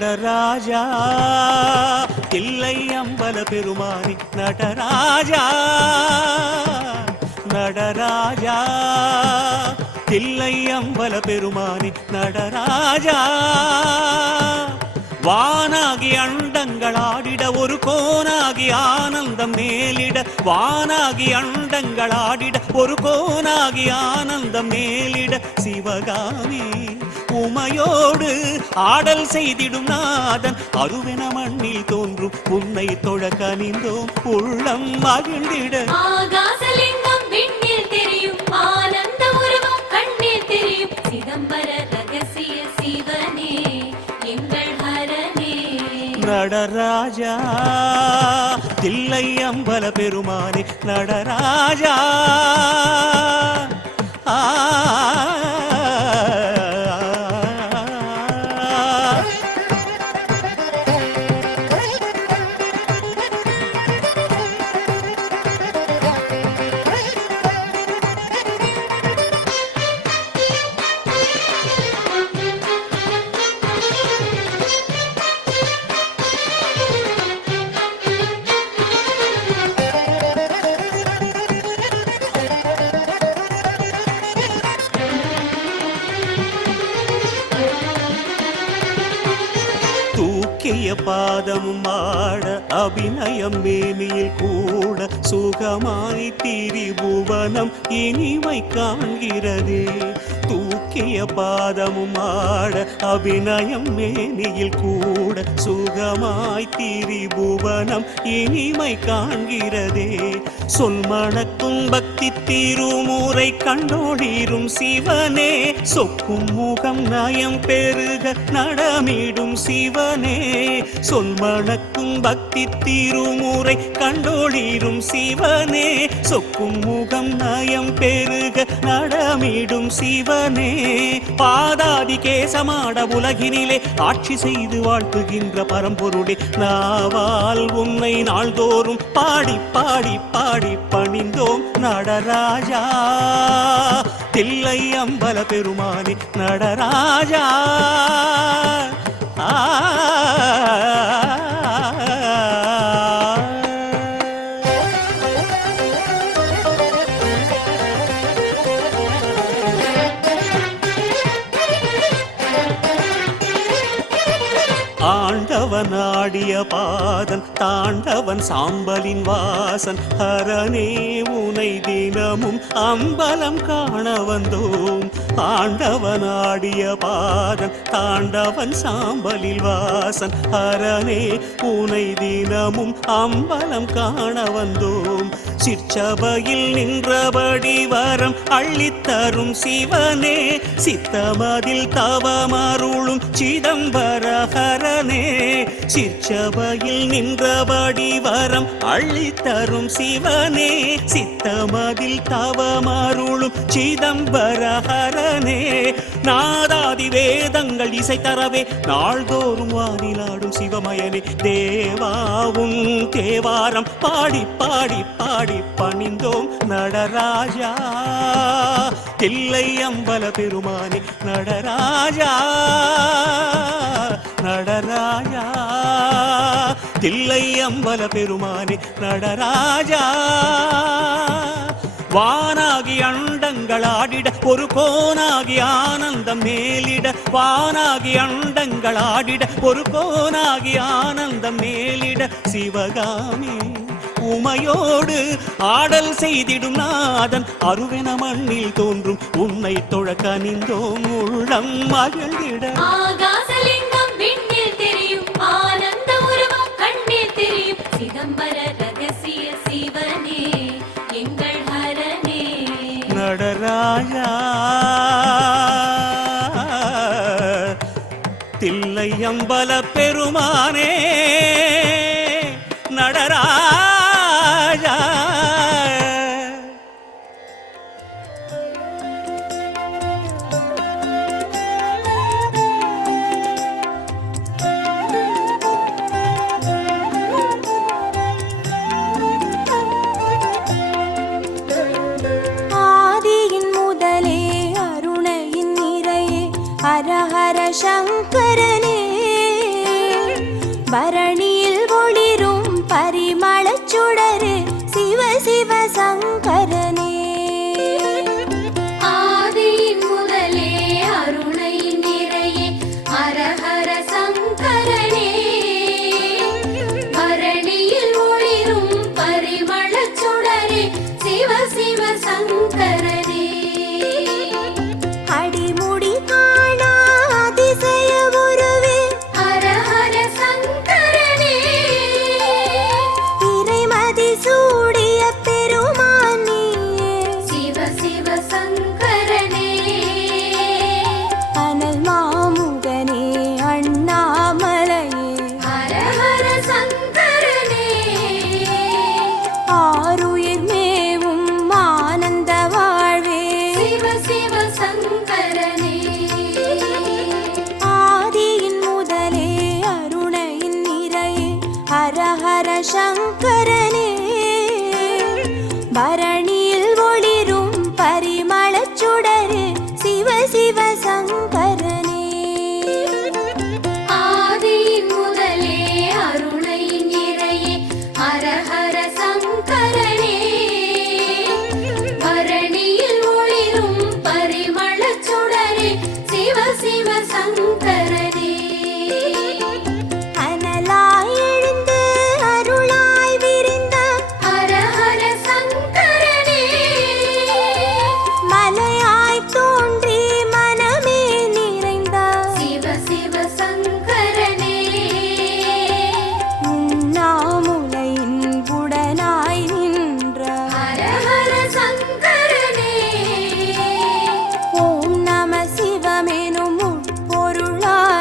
நடராஜா தில்லை அம்பல பெருமானே நடராஜா நடராஜா தில்லை அம்பல பெருமானே நடராஜா வானாகி அண்டங்கள் ஆடிட ஒரு கோனாகி ஆனந்தம் மேலிட வானாகி அண்டங்கள் ஆடிட ஒரு கோனாகி ஆனந்தம் மேலிட சிவகாமி உமையோடு ஆடல் செய்திடும் நாதன் அருவென மண்ணில் தோன்றும் உன்னை தொழ கனிந்தோம் உள்ளம் மகிழ்ந்திட ஆகாசலிங்கம் விண்ணில் தெரியும் ஆனந்த உருவம் கண்ணில் தெரியும் சிதம்பர ரகசிய சிவனே எங்கள் ஹரனே நடராஜா தில்லை அம்பல பெருமானே நடராஜா பாதமும் ஆட அபிநயம் மேனியில் கூட சுகமாய் திரிபுவனம் இனிமை காண்கிறதே தூக்கிய பாதமும் ஆட அபிநயம் மேனியில் கூட சுகமாய் திரிபுவனம் இனிமை காண்கிறதே சொல் மணக்கும் பக்தி திருமுறை கண்டோடிரும் சிவனே சொக்கும் முகம் நயம் பெருக நடமிடும் சிவனே சொல் மணக்கும் பக்தி திருமுறை கண்டோடிரும் சிவனே சொக்கும் முகம் நயம் பெருக நடமிடும் சிவனே பாதாதி கேசமாட உலகினிலே ஆட்சி செய்து வாழ்த்துகின்ற பரம்பொருளே நாவால் உன்னை நாள்தோறும் பாடி பாடி பாடி பணிந்தோம் நடராஜா தில்லை அம்பல பெருமானே நடராஜா ஆண்டவன் ஆடிய பாதன் தாண்டவன் சாம்பலின் வாசன் ஹரனே உனை தினமும் அம்பலம் காண வந்தோம் ஆண்டவன் ஆடிய பாதன் தாண்டவன் சாம்பலில் வாசன் ஹரனே உனை தினமும் அம்பலம் காண வந்தோம் சிற்சபையில் நின்றபடி வரம் அள்ளித்தரும் சிவனே சித்தமதில் தவமருளும் சிதம்பர ஹரனே சிற்சபையில் நின்றபடி வரம் அள்ளித்தரும் சிவனே சித்தமதில் தவமருளும் சிதம்பர ஹரனே நாதாதி வேதங்கள் இசை தரவே நாள்தோறும் வானிலாடும் சிவமயனே தேவாவும் தேவாரம் பாடி பாடி பாடி பணிந்தோம் நடராஜா தில்லை அம்பல பெருமானே நடராஜா நடராஜா தில்லை அம்பல பெருமானே நடராஜா வானாகி அண்டங்கள் ஆடிட ஒரு கோனாகி ஆனந்தம் மேலிட வானாகி அண்டங்கள் ஆடிட ஒரு கோனாகி ஆனந்தம் மேலிட சிவகாமி உமையோடு ஆடல் செய்திடும் நாதன் அருவென மண்ணில் தோன்றும் உன்னை தொழ கனிந்தோம் உள்ளம் மகிழ்ந்திட ஆகாசலிங்கம் விண்ணில் தெரியும் ஆனந்த உருவம் கண்ணில் தெரியும் சிதம்பர ரகசிய சிவனே எங்கள் ஹரனே நடராஜா தில்லை அம்பல பெருமானே நடராஜா ஆதியின் முதலே அருணையின் நிறையே ஹர ஹர சங்கரனே பரணியில் ஒளிரும் பரிமளச் சுடரு சிவ சிவ சங்கரனே. ஆதியின் முதலே அருணை நிறையே ஹரஹர சங்கரனே. பரணியில் ஒளிரும் பரிமளச் சுடரே சிவ சிவ சங்கரனே. அடிமுடி காணா அதிசய உருவே ஹரஹர சங்கரனே. இறைமதி சூடிய பெருமான் நீயே. சிவ சிவ சங்கரனே. அனல் மாமுகனே அண்ணாமலையே. ஹரஹர சங்கரனே. ஆருயிர் மேவும் ஆனந்த வாழ்வே. சிவ சிவ சங்கரனே. ஆதியின் முதலே அருணையின் நிறையே ஹரஹர சங்கரனே. பரணியில் ஒளிரும் பரிமளச் சுடரு சிவ சிவ சங்கரனே. ஆதியின் முதலே அருணை நிறையே ஹரஹர சங்கரனே. பரணியில் ஒளிரும் பரிமளச் சுடரே சிவ சிவ சங்கரனே. அனலாய் எழுந்து அருளாய் விரிந்த ஹரஹர சங்கரனே. மலையாய் தோன்றி மனமே நிறைந்த சிவ சிவ சங்கரனே. உண்ணாமுலையின் உடனாய் நின்ற ஹரஹர சங்கரனே. ஓம் நம சிவமெனும் பொருளாய்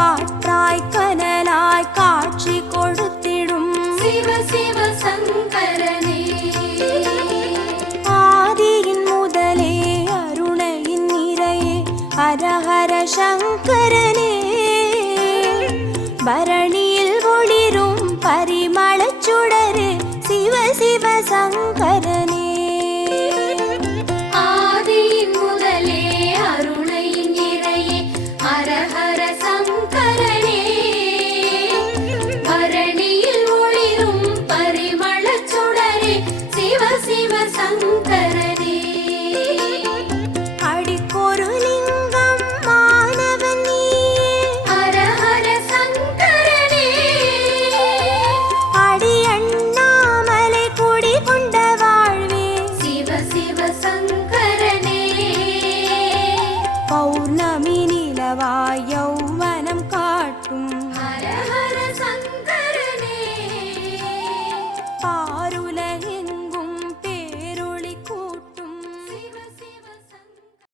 காற்றாய் கனலாய் காட்சி கொடுத்திடும் சிவ சிவ சங்கரனே ஆதியின் முதலே அருணையின் நிறையே ஹரஹர சங்கரனே பரணியில் ஒளிரும் பரிமளச் சுடரே சிவ சிவ சங்கரனே